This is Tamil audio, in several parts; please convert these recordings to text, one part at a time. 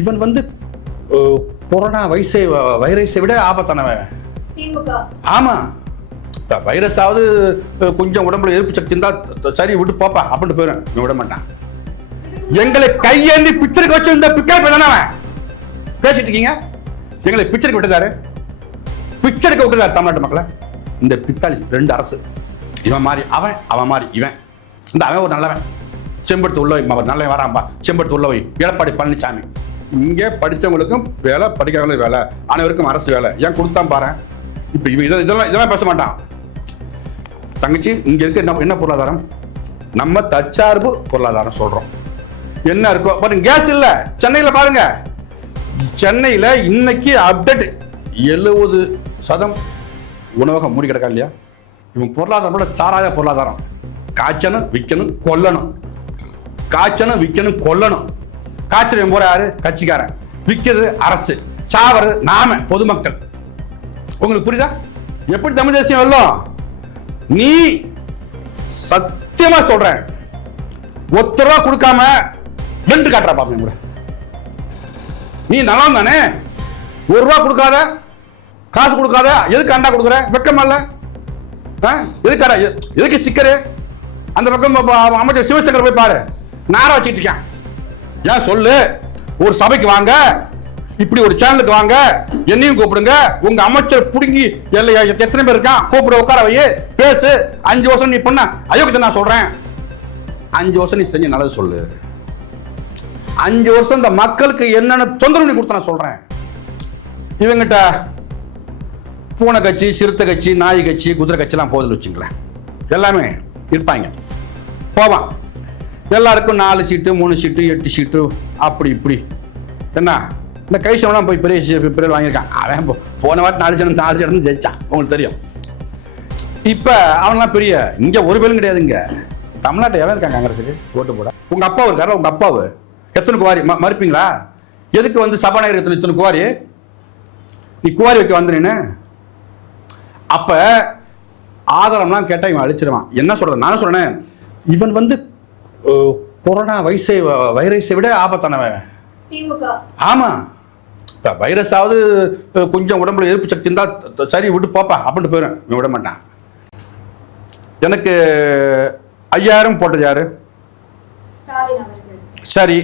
இவன் வந்து கொரோனா வைரஸை விட ஆபத்தானவன். ஆமா, வைரஸாவது கொஞ்சம் உடம்புல எதிர்ப்பு சக்தி இருந்தா சரி விட்டு போப்பா அப்படின்னு போயிடும். இவன் விட மாட்டான். எங்களை கையேந்தி பிச்சருக்கு வச்சு இந்த பிக்கப் தானே பேசிட்டு இருக்கீங்க. எங்களை பிச்சருக்கு விட்டதாரு, பிச்சருக்கு விட்டதாரு தமிழ்நாட்டு மக்களை. இந்த பிக்காளி ரெண்டு அரசு, இவன் மாதிரி அவன், அவன் மாதிரி இவன். இந்த அவன் ஒரு நல்லவன், செம்படுத்து உள்ளவை நல்லவன் வரான்பா, செம்படுத்து உள்ளவை எடப்பாடி பழனிசாமி. இங்கே படித்தவங்களுக்கும் வேலை, படிக்கிறவங்களுக்கும் வேலை, அனைவருக்கும் அரசு வேலை ஏன் கொடுத்தான் பாரு. இப்போ இவன் இதெல்லாம் பேச மாட்டான். தங்கச்சி, இங்க இருக்க என்ன பொருளாதாரம்? நம்ம தற்சார்பு பொருளாதாரம் சொல்றோம். என்ன இருக்கோ பாருங்க. கேஸ் இல்ல சென்னையில் பாருங்க. சென்னையில் இன்னைக்கு அப்டேட் 70% உணவகம் மூடி கிடக்கா இல்லையா? இவன் பொருளாதாரம் சாராய பொருளாதாரம். காய்ச்சணும், விற்கணும், கொல்லணும். காய்ச்சணும், விற்கணும், கொல்லணும். காய்ச்சல் போற யாரு? கட்சிக்காரன். விற்கிறது அரசு, சாவறது நாம பொதுமக்கள். உங்களுக்கு புரியுதா எப்படி தமிழ் தேசியம் வெல்லும்? நீ சத்தியமா சொல்றேன், ₹1 கொடுக்காம வென்று காட்டுற பாப்பேன் கூட. நீ நல்லா தானே? ₹1 கொடுக்காத, காசு கொடுக்காத, எதுக்கு அண்டா கொடுக்குற? வெக்கமா இல்ல? எதுக்கு ஸ்டிக்கரு? அந்த பக்கம் அமைச்சர் சிவசங்கர் போய் பாரு, நார வச்சுட்டு இருக்கேன். ஏன் சொல்லு? ஒரு சபைக்கு வாங்க, இப்படி ஒரு சேனலுக்கு வாங்க, என்னையும் கூப்பிடுங்க. உங்க அமைச்சர் புடுங்கி எத்தனை பேர் இருக்கான் கூப்பிட, உட்கார வை, பேசு. 5 வருஷம் நீ பண்ண அயோக்கியத்தை நான் சொல்றேன். 5 வருஷம் நீ செஞ்ச நல்லது சொல்லு. 5 வருஷம் இந்த மக்களுக்கு என்னென்ன தொந்தரவு நீ கொடுத்த நான் சொல்றேன். இவங்கிட்ட பூனை கட்சி, சிறுத்தை கட்சி, நாய் கட்சி, குதிரை கட்சிலாம் போதில் வச்சுங்களேன். எல்லாமே இருப்பாங்க, போவான். எல்லாருக்கும் 4 சீட்டு, 3 சீட்டு, 8 சீட்டு, அப்படி இப்படி. என்ன இந்த கைசவெல்லாம் போய் பெரிய வாங்கியிருக்கான். அவன் போன வாட்டி 4 சீட்டு ஜெயிச்சான், உங்களுக்கு தெரியும். இப்போ அவன்லாம் பெரிய, இங்கே ஒரு பேரும் கிடையாதுங்க. தமிழ்நாட்டை எவன் இருக்காங்க காங்கிரஸுக்கு ஓட்டு போட? உங்க அப்பாவு இருக்காரு. உங்க அப்பாவு எத்தனை குவாரி மறுப்பீங்களா? எதுக்கு வந்து சபாநாயகர் இத்தனை குவாரி? நீ குவாரி வைக்க வந்தேன்னு அப்ப ஆதாரம்லாம் கேட்டா இவன் அழிச்சிருவான். என்ன சொல்றது? நான் சொல்றேன், இவன் வந்து கொரோனா வைரஸை விட ஆபத்தானவன். ஆமா, வைரஸாவது கொஞ்சம் உடம்புல எதிர்ப்பு சக்தி இருந்தா சரி விட்டு போப்பா அப்படின்னு போயிடும். இவன் விட மாட்டான். எனக்கு 5000 போட்டது யாரு? சரி,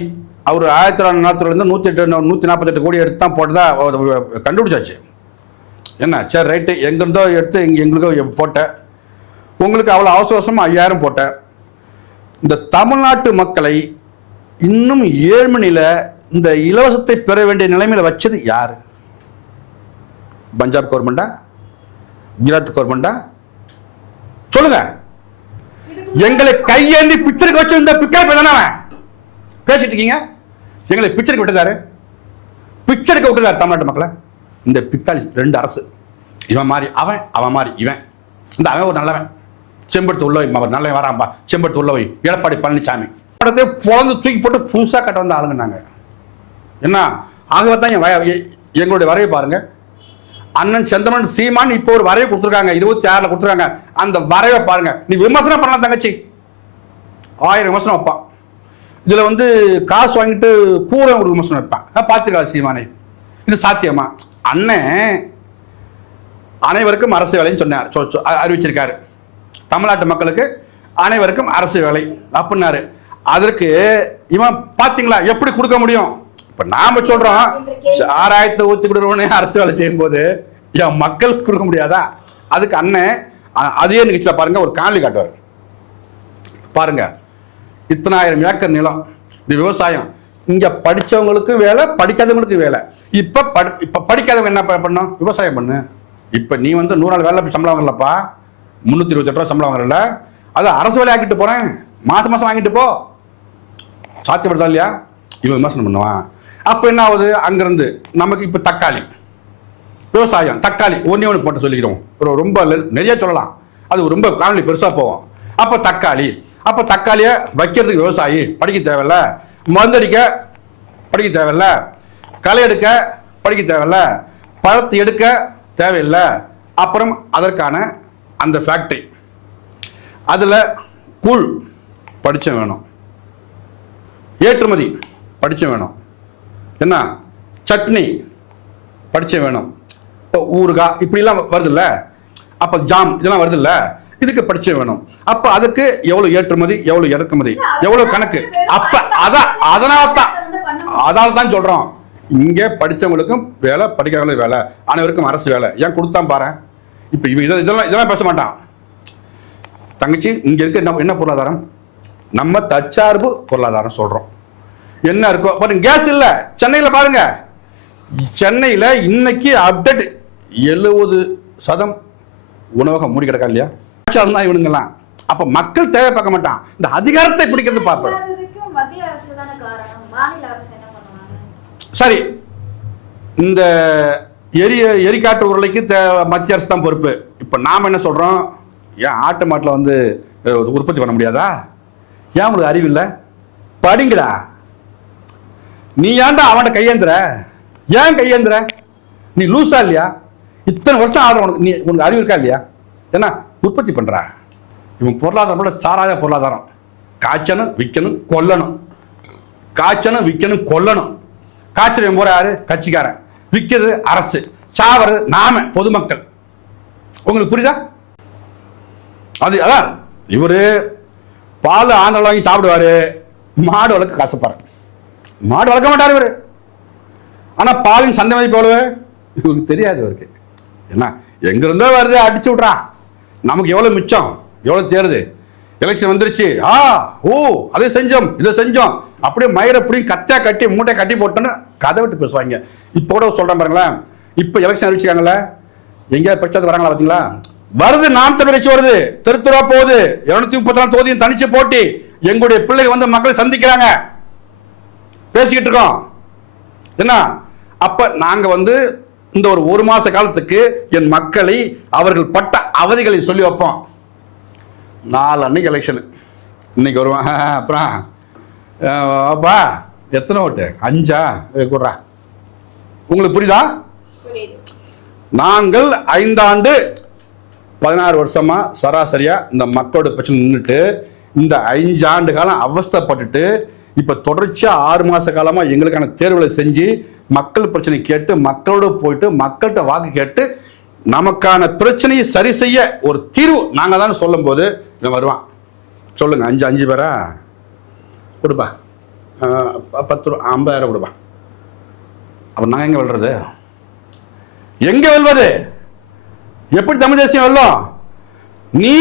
அவர் 1940 148 கோடி எடுத்து தான் போட்டதா கண்டுபிடிச்சாச்சு. என்ன சரி ரைட்டு, எங்கிருந்தோ எடுத்து எங்களுக்கு போட்ட, உங்களுக்கு அவ்வளோ அவசரமா 5000 போட்ட. இந்த தமிழ்நாட்டு மக்களை இன்னும் ஏழ்மணியில் இந்த இலவசத்தை பெற வேண்டிய நிலைமையில் வச்சது யாரு? பஞ்சாப் கவர்மெண்டா? குஜராத் கவர்மெண்டா? சொல்லுங்க. எங்களை கையேந்தி பிச்சருக்கு வச்சு இந்த பிக்கப் தானே பேசிட்டு இருக்கீங்க. எங்களை பிச்சருக்கு விட்டதாரு, பிச்சருக்கு விட்டதாரு தமிழ்நாட்டு மக்களை. இந்த பிக்காளி ரெண்டு அரசு, இவன் மாதிரி அவன், அவன் மாதிரி இவன். இந்த அவன் ஒரு நல்லவன், செம்படுத்து உள்ளவை நல்லவன் வரான்பா, செம்படுத்து உள்ளவை எடப்பாடி பழனிசாமி. படத்தை பொழந்து தூக்கி போட்டு புதுசாக கட்ட வந்த ஆளுங்க நாங்கள். என்ன ஆகவே தான் எங்களுடைய வரைவை பாருங்க. அண்ணன் செந்தமன் சீமான் இப்போ ஒரு வரைவை கொடுத்துருக்காங்க, 26 கொடுத்துருக்காங்க. அந்த வரைவை பாருங்க. நீ விமர்சனம் பண்ணலாம் தங்கச்சி, 1000 விமர்சனம் வைப்பான். இதுல வந்து காசு வாங்கிட்டு கூற ஒரு விமர்சனம் வைப்பான். பார்த்துக்கலாம் சீமானை, இது சாத்தியமா? அண்ணன் அனைவருக்கும் அரசு வேலைன்னு சொன்னார், அறிவிச்சிருக்காரு. தமிழ்நாட்டு மக்களுக்கு அனைவருக்கும் அரசு வேலை அப்படின்னாரு. அதற்கு இவன் பாத்தீங்களா எப்படி கொடுக்க முடியும்? இப்ப நாம சொல்றோம் சாராயத்தை ஊத்தி கொடுறவனே அரசு வேலை செய்யும் போது என் மக்களுக்கு கொடுக்க முடியாதா? அதுக்கு அண்ணன் அதே நிகழ்ச்சியில பாருங்க ஒரு காணொலி காட்டுவார். பாருங்க, இத்தனை 1000 ஏக்கர் நிலம், இது விவசாயம். இங்க படிச்சவங்களுக்கு வேலை, படிக்காதவங்களுக்கு வேலை. இப்ப படிக்காதவங்க என்ன பண்ணும்? விவசாயம் பண்ணு. இப்ப நீ வந்து 100 நாள் வேலை சம்பளம் வாங்கலப்பா, 328 ரூபா சம்பளம் வாங்கல, அது அரசு வேலை ஆக்கிட்டு போறேன், மாசம் மாசம் வாங்கிட்டு போ. சாத்தியப்படுதா இல்லையா? இவன் விமர்சனம் பண்ணுவான். அப்ப என்ன ஆகுது? அங்கிருந்து நமக்கு இப்ப தக்காளி விவசாயம், தக்காளி ஒன்று போட்டு சொல்லிக்கிறோம். ரொம்ப நிறைய சொல்லலாம், அது ரொம்ப காணொலி பெருசா போவோம். அப்ப தக்காளி, அப்ப தக்காளியை வைக்கிறதுக்கு விவசாயி படிக்க தேவையில்ல, மருந்தடிக்க படிக்க தேவையில்ல, களை எடுக்க படிக்க தேவையில்ல, பழத்தை எடுக்க தேவையில்லை. அப்புறம் அதற்கான அந்த ஃபேக்டரி, அதில் கூழ் படிச்ச வேணும், ஏற்றுமதி படிச்ச வேணும், என்ன சட்னி படிச்ச வேணும், இப்போ ஊறுகாய் இப்படிலாம் வருதுல்ல, அப்போ ஜாம் இதெல்லாம் வருதுல்ல, இதுக்கு படிச்ச வேணும். அப்போ அதுக்கு எவ்வளோ ஏற்றுமதி எவ்வளோ இறக்குமதி எவ்வளோ கணக்கு. அப்போ அதனால தான் சொல்கிறோம், இங்கே படித்தவங்களுக்கும் வேலை, படிக்காதவங்களுக்கும் வேலை, அனைவருக்கும் அரசு வேலை ஏன் கொடுத்தான் பாரு. இப்போ இதெல்லாம் பேச மாட்டான். தங்கச்சி இங்கே இருக்க என்ன பொருளாதாரம், நம்ம தற்சார்பு பொருளாதாரம் சொல்கிறோம். என்ன இருக்கோ பாருங்க, கேஸ் இல்லை சென்னையில் பாருங்க. சென்னையில் இன்னைக்கு அப்டேட் 70% உணவகம் மூடி கிடக்கா இல்லையா? தான் இவனுங்கெல்லாம். அப்ப மக்கள் தேவை பார்க்க மாட்டான், இந்த அதிகாரத்தை பிடிக்கிறது பார்ப்போம். சரி, இந்த எரிகாட்டு உருளைக்கு மத்திய அரசு தான் பொறுப்பு. இப்ப நாம என்ன சொல்றோம், ஏன் ஆட்டு மாட்டில் வந்து உற்பத்தி பண்ண முடியாதா? ஏன் உங்களுக்கு அறிவு இல்லை? படிங்கடா. நீ ஏன்டா அவனை கையேந்திர? ஏன் கையேந்திர? நீ லூசா இல்லையா? இத்தனை வருஷம் ஆடுற உனக்கு அறிவு இருக்கா இல்லையா? என்ன உற்பத்தி பண்ற? இவன் பொருளாதாரம் சாராய பொருளாதாரம். காய்ச்சணும் விற்கணும் கொல்லணும், காய்ச்சணும் விற்கணும் கொல்லணும். காய்ச்சல் போற யாரு? கட்சிக்காரன். விற்கிறது அரசு, சாவறது நாம பொதுமக்கள். உங்களுக்கு புரியுதா? அதான் இவரு பால் ஆந்திராவில் வாங்கி சாப்பிடுவாரு, மாடு வளர்க்க கசப்பாரு. மாடு வளர்க்க மாட்டார் இவரு. ஆனா பாலின் சந்தை மதிப்பு எவ்வளவு இவருக்கு தெரியாது. இவருக்கு என்ன எங்கிருந்தோ வருது, அடிச்சு விட்றா. நமக்கு எவ்வளவு மிச்சம், எவ்வளவு தேருது. எலெக்ஷன் வந்துருச்சு, ஓ அதை செஞ்சோம் இதை செஞ்சோம், அப்படியே மயிரை பிடி கத்தியா கட்டி மூட்டை கட்டி போட்டோன்னு கதை விட்டு பேசுவாங்க. இப்போ கூட சொல்றேன் பாருங்களேன், இப்போ எலெக்ஷன் அறிவிச்சிருக்காங்கல்ல, எங்கேயாவது பிரச்சாரத்து வராங்களா பார்த்தீங்களா? வருது, நாம் தமிழ் கட்சி வருது, திருத்துறா போகுது, 234 தொகுதியும் தனிச்சு போட்டி எங்களுடைய பிள்ளைகள் வந்து மக்களை சந்திக்கிறாங்க, பேசிக்கிட்டு இருக்கோம். என்ன அப்ப நாங்க வந்து இந்த ஒரு மாச காலத்துக்கு என் மக்களை அவர்கள் பட்ட அவதிகளை சொல்லி வைப்போம். 4 அன்னைக்கு எலெக்ஷன், இன்னைக்கு வருவான். அப்புறம் அப்பா எத்தனை ஓட்டு? 5 கூடுறா. உங்களுக்கு புரியுதா? நாங்கள் 5 ஆண்டு 16 வருஷமா சராசரியா இந்த மக்களோட பிரச்சனை நின்றுட்டு, இந்த 5 ஆண்டு காலம் அவஸ்தைப்பட்டுட்டு, இப்ப தொடர்ச்சியா 6 மாச காலமா எங்களுக்கான தேர்வுகளை செஞ்சு மக்கள் பிரச்சனை கேட்டு மக்களோட போயிட்டு மக்கள்கிட்ட வாக்கு கேட்டு நமக்கான பிரச்சனையை சரி செய்ய ஒரு தீர்வு நாங்க தான் சொல்லும் போது இவன் வருவான். சொல்லுங்க, 5 பேரா கொடுப்பா, 10 ரூபா 50,000 கொடுப்பா. அப்ப நாங்க எங்க வெல்றது? எங்க வெல்வது? எப்படி தமிழ் தேசியம் வெல்லும்? நீ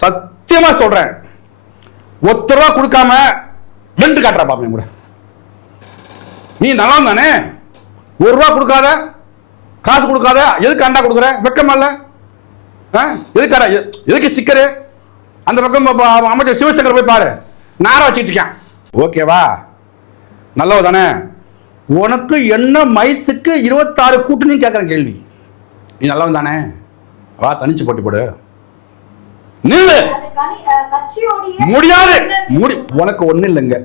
சத்தியமா சொல்றேன், 1 ரூபா கொடுக்காம வென்று காட்டுறா பாப்பேன் கூட. நீ நல்லா தானே? 1 ரூபா கொடுக்காத, காசு கொடுக்காத, எதுக்கு அண்டா கொடுக்குற? வெக்கமா இல்ல? எதுக்கு ஸ்டிக்கரு? அந்த பக்கம் அமைச்சர் சிவசங்கர் போய் பாரு, நார வச்சுட்டு இருக்கான். ஓகேவா? நல்லவ தானே? உனக்கு என்ன மயத்துக்கு 26 கூட்டணியும் கேட்கறேன் கேள்வி. நீ நல்லவன் தானே? வா, தனிச்சு போட்டி போடு, நில்லு. முடியாது. உனக்கு ஒண்ணு இல்லைங்க,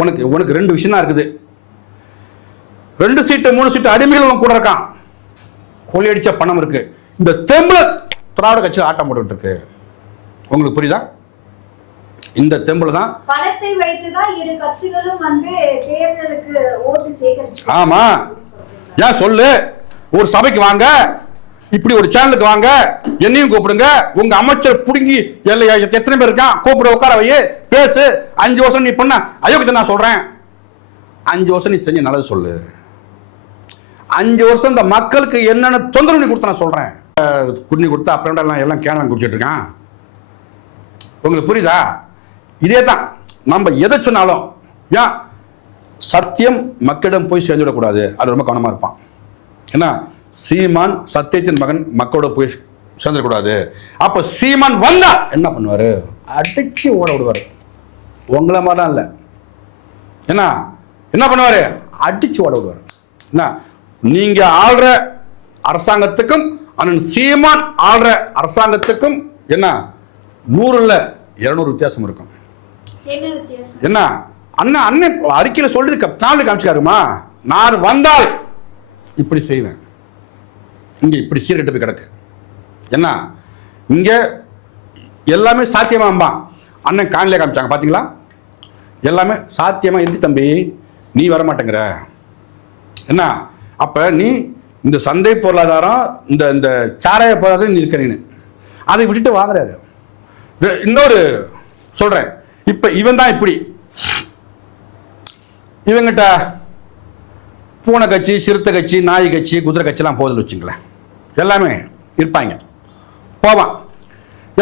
உனக்கு 2 விஷயம் தான் இருக்குது. 2 சீட்டு 3 சீட்டு அடிமைகள் கூட இருக்கான், கொள்ளையடிச்ச பணம் இருக்கு. இந்த தெம்புல திராவிட கட்சி ஆட்டம் போட்டு இருக்கு. உங்களுக்கு புரியுதா? இந்த தெம்புல தான் பணத்தை வைத்து தான் இரு கட்சிகளும் வந்து தேர்தலுக்கு ஓட்டு சேகரிச்சு. ஆமா, ஏன் சொல்லு, ஒரு சபைக்கு வாங்க, இப்படி ஒரு சேனலுக்கு வாங்க, என்னையும் கூப்பிடுங்க, உங்க அமைச்சர் புடுங்கி எத்தனை பேர் இருக்கான் கூப்பிட உட்கார வை, பேசு. 5 வருஷம் நீ பண்ண அயோக்கியத்தை நான் சொல்றேன். 5 வருஷம் நீ செஞ்ச நல்லது சொல்லு. 5 வருஷம் இந்த மக்களுக்கு என்னென்ன தொந்தரவு நீ கொடுத்த நான் சொல்றேன். குடிநீ கொடுத்தா அப்புறம் எல்லாம் கேன குடிச்சிட்டு இருக்கான். உங்களுக்கு புரியுதா? இதே தான் நம்ம எதை சொன்னாலும், ஏன் சத்தியம் மக்களிடம் போய் சேர்ந்துவிடக்கூடாது, அது ரொம்ப கவனமா இருப்பான். ஏன்னா சீமான் சத்தியத்தின் மகன், மக்களோட போய் சேர்ந்துடக்கூடாது. அப்ப சீமான் வந்தா என்ன பண்ணுவாரு? அடிச்சு ஓட விடுவாரு. உங்களை மாதிரிலாம் இல்லை. என்ன பண்ணுவாரு? அடிச்சு ஓட விடுவாரு. என்ன, நீங்க ஆள்ற அரசாங்கத்துக்கும் அண்ணன் சீமான் ஆள்ற அரசாங்கத்துக்கும் என்ன 100 இல்ல 200 வித்தியாசம் இருக்கும். என்ன அண்ணன் அண்ணன் அறிக்கையில சொல்றது நாலு காமிச்சுக்காருமா, நான் வந்தால் இப்படி செய்வேன், இங்க இப்படி சீர்கட்டு போய் கிடக்கு. என்ன இங்க எல்லாமே சாத்தியமாம்பா. அண்ணன் காணல காமிச்சாங்க பாத்தீங்களா? எல்லாமே சாத்தியமா இருக்கு தம்பி. நீ வரமாட்டேங்கிற என்ன? அப்போ நீ இந்த சந்தை பொருளாதாரம் இந்த இந்த சாராய பொருளாதாரம் நீ இருக்க, நீ அதை விட்டுட்டு வாங்குறாரு. இன்னொரு சொல்கிறேன், இப்போ இவன் தான் இப்படி இவங்கிட்ட பூனை கட்சி, சிறுத்தை கட்சி, நாய் கட்சி, குதிரை கட்சிலாம் போதில் வச்சுங்களேன், எல்லாமே இருப்பாங்க. போவான்,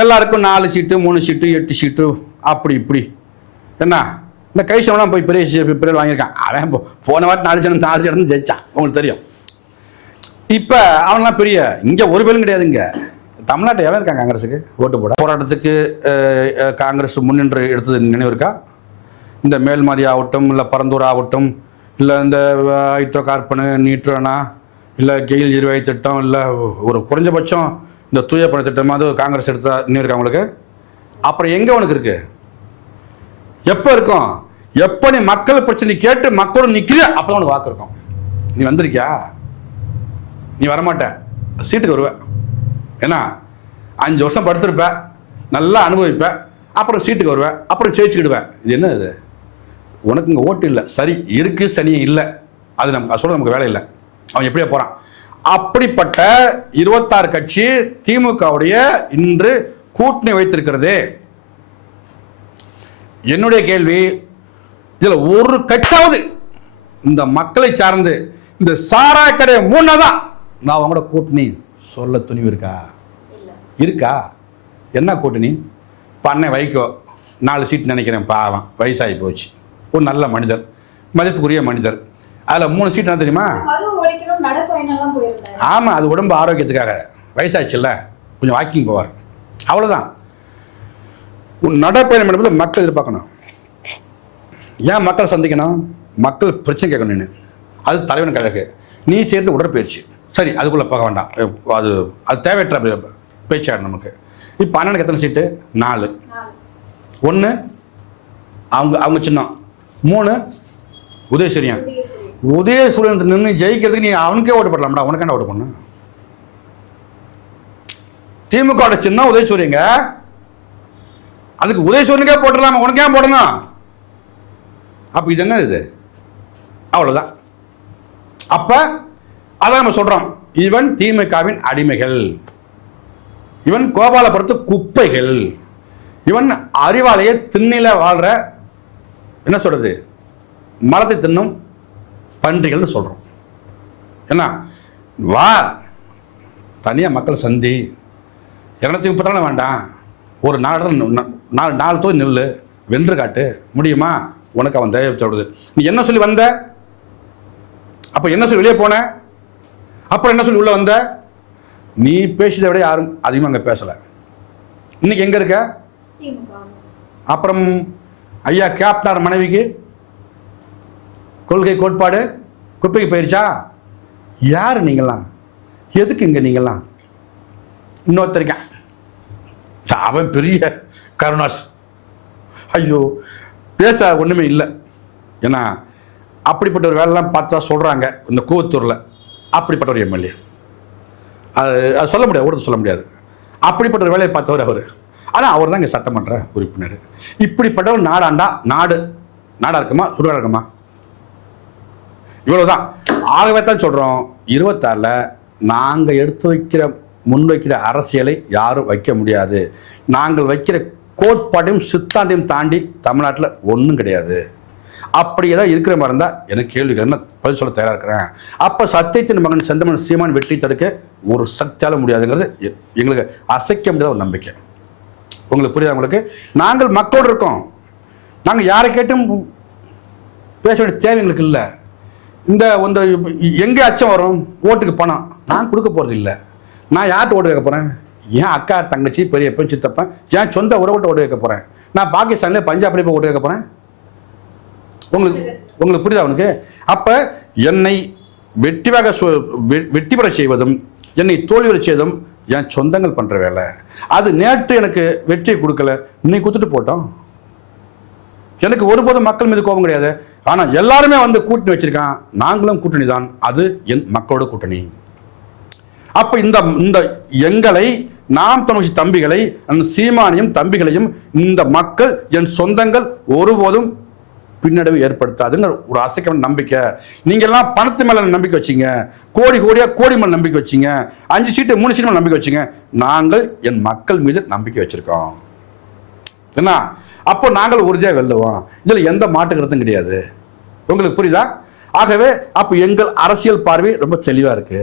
எல்லாருக்கும் 4 சீட்டு 3 சீட்டு 8 சீட்டு அப்படி இப்படி. என்ன இந்த கைசவெல்லாம் போய் பெரிய பெரிய வாங்கியிருக்கான். அவன் போன வாட்டி 4 சீட்டு ஜெயிச்சான், உங்களுக்கு தெரியும். இப்போ அவன்லாம் பெரிய இங்கே ஒரு பேரும் கிடையாதுங்க. தமிழ்நாட்டில் எவன் இருக்காங்க காங்கிரஸுக்கு ஓட்டு போட? போராட்டத்துக்கு காங்கிரஸ் முன்னின்று எடுத்தது நினைவு இருக்கா? இந்த மேல்மதி ஆகட்டும், இல்லை பரந்தூர் ஆகட்டும், இல்லை இந்த ஹைட்ரோ கார்பனு, நீட்ரோனா, இல்லை கெயில் எரிவாயு திட்டம், இல்லை ஒரு குறைஞ்சபட்சம் இந்த தூய பண திட்டமாவது காங்கிரஸ் எடுத்தா நினைவு இருக்கா உங்களுக்கு? அப்புறம் எங்கே உனக்கு இருக்கு? எப்போ இருக்கும்? எப்போ நீ மக்கள் பிரச்சனை கேட்டு மக்களும் நிற்கிற அப்போ உனக்கு வாக்கு இருக்கும். நீ வந்திருக்கியா? நீ வரமாட்ட, சீட்டுக்கு வருவ. ஏன்னா 5 வருஷம் படுத்திருப்ப, நல்லா அனுபவிப்ப, அப்புறம் சீட்டுக்கு வருவேன், அப்புறம் ஜெயிச்சுக்கிடுவேன். இது என்ன இது? உனக்கு இங்கே ஓட்டு இல்லை, சரி இருக்கு, சனியே இல்லை, அது நமக்கு சொல்ல நமக்கு வேலை இல்லை. அவன் எப்படியே போகிறான். அப்படிப்பட்ட 26 கட்சி திமுகவுடைய இன்று கூட்டணி வைத்திருக்கிறது. என்னுடைய கேள்வி, இதில் ஒரு கட்சியாவது இந்த மக்களை சார்ந்து இந்த சாராய கடையை மூணாதான் நான் அவங்களோட கூட்டணி சொல்ல துணிவு இருக்கா? இருக்கா? என்ன கூட்டணி? பண்ணை வைக்கோ 4 சீட் நினைக்கிறேன், பாவம் வயசாகி போச்சு, ஒரு நல்ல மனிதர், மதிப்புக்குரிய மனிதர். அதில் 3 சீட் என்ன தெரியுமா? ஆமாம், அது உடம்பு ஆரோக்கியத்துக்காக, வயசாச்சுல்ல கொஞ்சம் வாக்கிங் போவார், அவ்வளோதான். நடைப்பயணம் என்பது மக்கள் எதிர்பார்க்கணும். ஏன் மக்கள் சந்திக்கணும்? மக்கள் பிரச்சனை கேட்கணும். நீ அது தலைவன் கழகு, நீ சேர்த்து உடற்பயிற்சி, சரி அதுக்குள்ளே போக வேண்டாம், அது அது தேவையற்ற பேச்சாடு நமக்கு. இப்போ அண்ணனுக்கு எத்தனை சீட்டு? 4. 1 அவங்க சின்னம், 3 உதயசூரியன். உதயசூரியன் நின்று ஜெயிக்கிறதுக்கு நீ அவனுக்கே ஓட்டு போடலாம்டா, உனக்கான ஓட்டு பண்ண. திமுக சின்னம் உதயசூரியங்க, அதுக்கு உதயசூரியனுக்கே போட்டுடலாமா, உனக்கே போடணும். அப்போ இது என்ன இது? அவ்வளோதான். அப்போ அதான் நம்ம சொல்கிறோம், இவன் திமுகவின் அடிமைகள், இவன் கோபாலபுரத்து குப்பைகள், இவன் அறிவாலய திண்ணில வாழ்ற என்ன சொல்றது மரத்தை தின்னும் பன்றிகள்னு சொல்கிறோம். என்ன வா தனியாக மக்கள் சந்தி 234 வேண்டாம், ஒரு 4 தொகுதி நில்லு, வென்று காட்டு முடியுமா? உனக்கு அவன் தயவு சொல்றது. நீ என்ன சொல்லி வந்த? அப்போ என்ன சொல்லி வெளியே போன? அப்புறம் என்ன சொல்லி உள்ள வந்த? நீ பேசியதை விட யாரும் அதிகமாக அங்கே பேசலை. இன்னைக்கு எங்கே இருக்க? அப்புறம் ஐயா கேப்டனார் மனைவிக்கு கொள்கை கோட்பாடு குப்பைக்கு போயிருச்சா? யார் நீங்களாம்? எதுக்கு இங்கே நீங்களாம்? இன்னொருத்தருக்கேன், அவன் பெரிய கருணாஸ், ஐயோ பேச ஒன்றுமே இல்லை. ஏன்னா அப்படிப்பட்ட ஒரு வேலைலாம் பார்த்தா சொல்கிறாங்க இந்த கூவத்தூரில், அப்படிப்பட்ட ஒரு எம்எல்ஏ, அது சொல்ல முடியாது, ஊடகத்தை சொல்ல முடியாது. அப்படிப்பட்ட ஒரு வேலையை பார்த்தவர் அவர். ஆனால் அவர் தான் இங்கே சட்டமன்ற உறுப்பினர். இப்படிப்பட்ட ஒரு நாடாக இருக்குமா, சுடுகாடாக இருக்குமா? இவ்வளவுதான். ஆகவே தான் சொல்கிறோம், 26ல் நாங்கள் எடுத்து முன்வைக்கிற அரசியலை யாரும் வைக்க முடியாது. நாங்கள் வைக்கிற கோட்பாட்டையும் சித்தாந்தையும் தாண்டி தமிழ்நாட்டில் ஒன்றும் கிடையாது. அப்படி ஏதாவது இருக்கிற மாதிரி இருந்தால் எனக்கு கேள்விகள் என்ன பதில் சொல்ல தயாராக இருக்கிறேன். அப்போ சத்தியத்தின் மகன் செந்தமன் சீமான் வெற்றி தடுக்க ஒரு சக்தியால் முடியாதுங்கிறது எங்களுக்கு அசைக்க முடியாத ஒரு நம்பிக்கை. உங்களுக்கு புரியுதா? உங்களுக்கு நாங்கள் மக்களோடு இருக்கோம். நாங்கள் யாரை கேட்டும் பேச வேண்டிய தேவை எங்களுக்கு இல்லை. இந்த எங்கே அச்சம் வரும்? ஓட்டுக்கு பணம் நான் கொடுக்க போகிறது இல்லை. நான் யார்கிட்ட ஓட்டு கேட்க போகிறேன்? ஏன் அக்கா தங்கச்சி பெரியப்பன் சித்தப்பன் ஏன் சொந்த உறவுகிட்ட ஓட்டு கேட்க போகிறேன்? நான் பாகிஸ்தான்ல பஞ்சாப்லேயே போய் ஓட்டு கேட்க போகிறேன்? உங்களுக்கு புரியுதா? அவனுக்கு அப்போ என்னை வெற்றி பெற செய்வதும் என்னை தோல்வி செய்வதும் என் சொந்தங்கள் பண்ணுற வேலை. அது நேற்று எனக்கு வெற்றியை கொடுக்கல, இன்னைக்கு கொடுத்துட்டு போட்டோம். எனக்கு ஒருபோதும் மக்கள் மீது கோபம் கிடையாது. ஆனால் எல்லாருமே கூட்டணி வச்சிருக்கான், நாங்களும் கூட்டணி தான், அது என் மக்களோட கூட்டணி. அப்போ இந்த எங்களை நாம் தமிழ் தம்பிகளை சீமானியும் தம்பிகளையும் இந்த மக்கள் என் சொந்தங்கள் ஒருபோதும் பின்னடைவு ஏற்படுத்தாதுங்கிற ஒரு அசைக்கான நம்பிக்கை. நீங்கள்லாம் பணத்து மேலே நம்பிக்கை வச்சிங்க, கோடி மேலே நம்பிக்கை வச்சிங்க, 5 சீட்டு 3 சீட்டு மேலே நம்பிக்கை வச்சிங்க. நாங்கள் என் மக்கள் மீது நம்பிக்கை வச்சிருக்கோம். என்ன அப்போ நாங்கள் உறுதியாக வெல்லுவோம். இதில் எந்த மாற்று கருத்தும் கிடையாது. உங்களுக்கு புரியுதா? ஆகவே அப்போ எங்கள் அரசியல் பார்வை ரொம்ப தெளிவாக இருக்கு.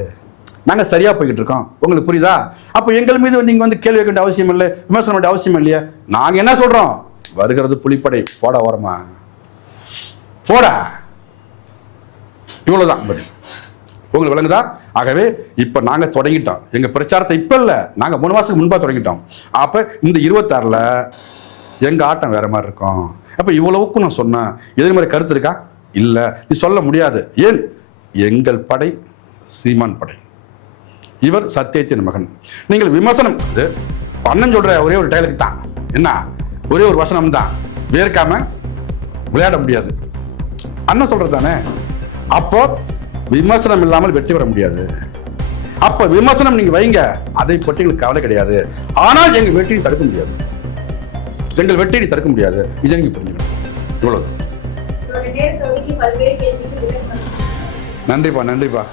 நாங்கள் சரியாக போய்கிட்டு இருக்கோம். உங்களுக்கு புரியுதா? அப்போ எங்கள் மீது நீங்கள் வந்து கேள்வி கேட்க வேண்டிய அவசியம் இல்லை, விமர்சனம் வேண்டிய அவசியம் இல்லையா? நாங்கள் என்ன சொல்கிறோம்? வருகிறது புலிப்படை, போட ஓரமா போடா, இவ்வளவுதான் பதில். உங்களுக்கு விளங்குதா? ஆகவே இப்ப நாங்க தொடங்கிட்டோம் எங்க பிரச்சாரத்தை. இப்ப இல்ல, நாங்க 3 மாசத்துக்கு முன்பா தொடங்கிட்டோம். அப்ப இந்த 26ல எங்க ஆட்டம் வேற மாதிரி இருக்கும். அப்ப இவ்வளவுக்கும் நான் சொன்னேன், எதிர்மறை கருத்து இருக்கா? இல்ல, நீ சொல்ல முடியாது. ஏன்? எங்கள் படை சீமான் படை, இவர் சத்தியத்தின் மகன். நீங்கள் விமர்சனம் அண்ணன் சொல்ற ஒரே ஒரு டைலாக் தான், என்ன ஒரே ஒரு வசனம் தான், வேர்க்காம விளையாட முடியாது. அண்ணன் சொல்றது தானே. அப்போ விமர்சனம் இல்லாமல் வெற்றி பெற முடியாது. அப்ப விமர்சனம் நீங்க வைங்க, அதை பற்றி எங்களுக்கு கவலை கிடையாது. ஆனால் எங்க வெற்றியை தடுக்க முடியாது, எங்கள் வெற்றியை தடுக்க முடியாது. இதை நீங்க புரிஞ்சுக்கணும். இவ்வளவுதான். நன்றிப்பா.